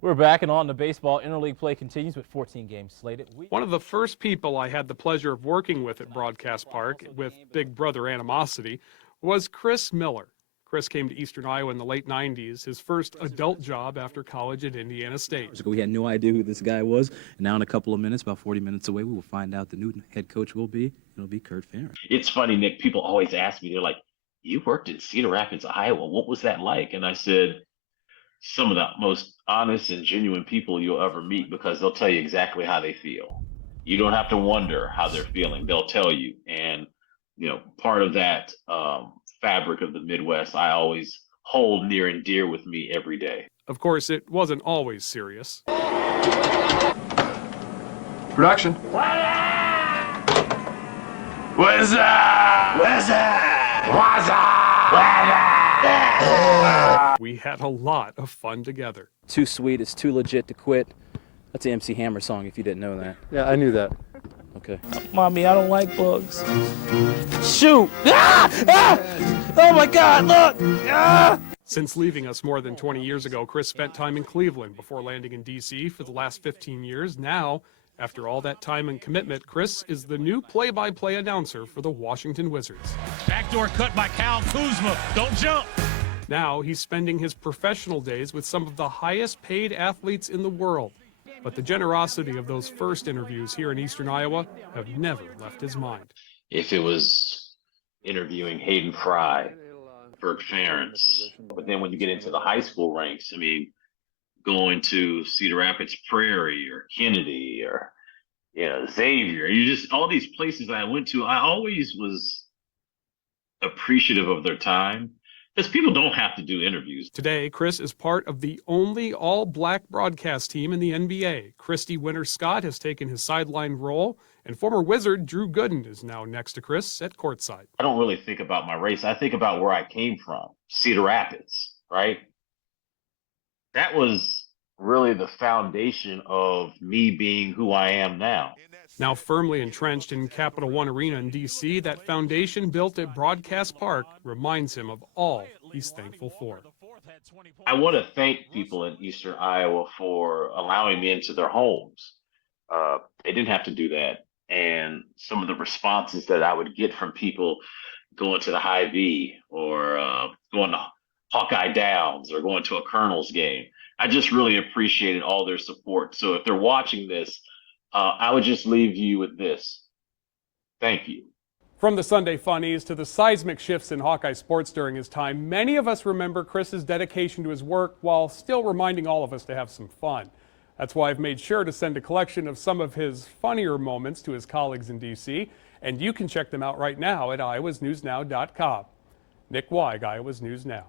We're back and on the baseball. Interleague play continues with 14 games slated. One of the first people I had the pleasure of working with at Broadcast Park, with big brother animosity, was Chris Miller. Chris came to Eastern Iowa in the late 90s, his first adult job after college at Indiana State. We had no idea who this guy was, and now in a couple of minutes, about 40 minutes away, we will find out the new head coach will be. It'll be Kurt Farron. It's funny, Nick, people always ask me, they're like, you worked in Cedar Rapids, Iowa. What was that like? And I said, some of the most honest and genuine people you'll ever meet, because they'll tell you exactly how they feel. You don't have to wonder how they're feeling. They'll tell you. And, part of that fabric of the Midwest, I always hold near and dear with me every day. Of course, it wasn't always serious. Production. What's up? What's up? What's up? We had a lot of fun together. Too sweet, it's too legit to quit. That's an MC Hammer song, if you didn't know that. Yeah, I knew that. Okay. Mommy, I don't like bugs. Shoot! Ah! Ah! Oh my God, look! Ah! Since leaving us more than 20 years ago, Chris spent time in Cleveland before landing in D.C. for the last 15 years. Now, after all that time and commitment, Chris is the new play-by-play announcer for the Washington Wizards. Backdoor cut by Kyle Kuzma. Don't jump. Now he's spending his professional days with some of the highest paid athletes in the world. But the generosity of those first interviews here in Eastern Iowa have never left his mind. If it was interviewing Hayden Fry, Burke Ferentz, but then when you get into the high school ranks, going to Cedar Rapids Prairie or Kennedy or Xavier, all these places I went to, I always was appreciative of their time, because people don't have to do interviews. Today, Chris is part of the only all-black broadcast team in the NBA. Christy Winter-Scott has taken his sideline role, and former Wizard Drew Gooden is now next to Chris at courtside. I don't really think about my race. I think about where I came from, Cedar Rapids, right? That was really the foundation of me being who I am now. Now firmly entrenched in Capital One Arena in D.C., that foundation built at Broadcast Park reminds him of all he's thankful for. I want to thank people in Eastern Iowa for allowing me into their homes. They didn't have to do that. And some of the responses that I would get from people going to the High V or going to Hawkeye Downs or going to a Colonel's game, I just really appreciated all their support. So if they're watching this, I would just leave you with this. Thank you. From the Sunday funnies to the seismic shifts in Hawkeye sports during his time, many of us remember Chris's dedication to his work while still reminding all of us to have some fun. That's why I've made sure to send a collection of some of his funnier moments to his colleagues in D.C., and you can check them out right now at iowasnewsnow.com. Nick Weig, Iowa's News Now.